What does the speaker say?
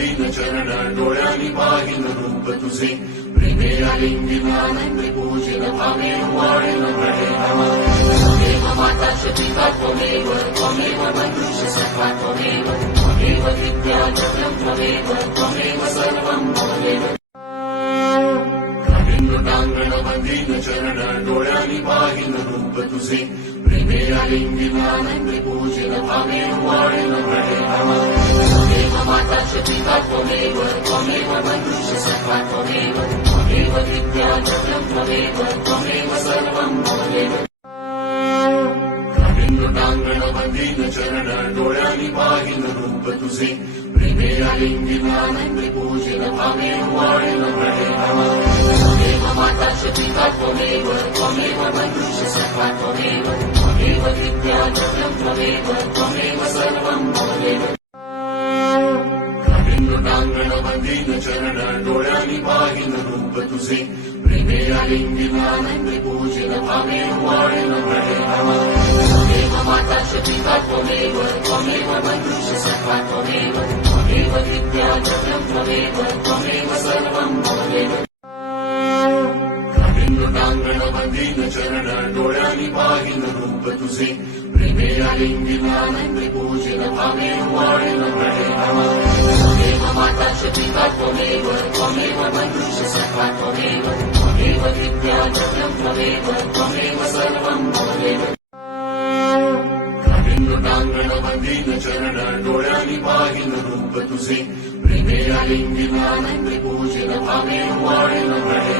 बंदीन चरण डोळ्यांनी पाहिन रूप तुझे प्रेमे आलिंगिन आनंद पूजिन भावे वाळेन प्रणेन त्वमेव माता च पिता त्वमेव त्वमेव मनुष्य सखा त्वमेव त्वमेव विद्या जगं त्वमेव सर्वं त्वमेव टांगण बंदीन चरण डोळ्यांनी पाहिन रूप तुझे प्रेमे आलिंगिन आनंद पूजिन भावे वाळेन प्रणेन त्वमेव माता च पिता त्वमेव त्वमेव मनुष्य सखा त्वमेव विद्या जगं त्वमेव सर्वं त्वमेव टांगण बंदीन चरण डोळ्यांनी पाहिन रूप तुझे प्रेमे आलिंगिन आनंद पूजिन भावे वाळेन प्रणेन माता च पिता त्वमेव त्वमेव मनुष्य सखा त्वमेव विद्या जगं त्वमेव सर्वं त्वमेव टांगण बंदीन चरण डोळ्यांनी पाहिन रूप तुझे प्रेमे आलिंगिन आनंद पूजिन भावे वाळेन प्रणेन माता च पिता त्वमेव त्वमेव मनुष्य सखा त्वमेव विद्या जगं त्वमेव सर्वं त्वमेव टांगण बंदीन चरण डोळ्यांनी पाहिन रूप तुझे प्रेमे आलिंगिन आनंद पूजिन भावे वाळेन प्रणेन माता च पिता त्वमेव त्वमेव मनुष्य सखा त्वमेव विद्या जगं त्वमेव सर्वं त्वमेव टांगण बंदीन चरण डोळ्यांनी पाहिन रूप तुझे प्रेमे आलिंगिन आनंद पूजिन भावे वाळेन प्रणेन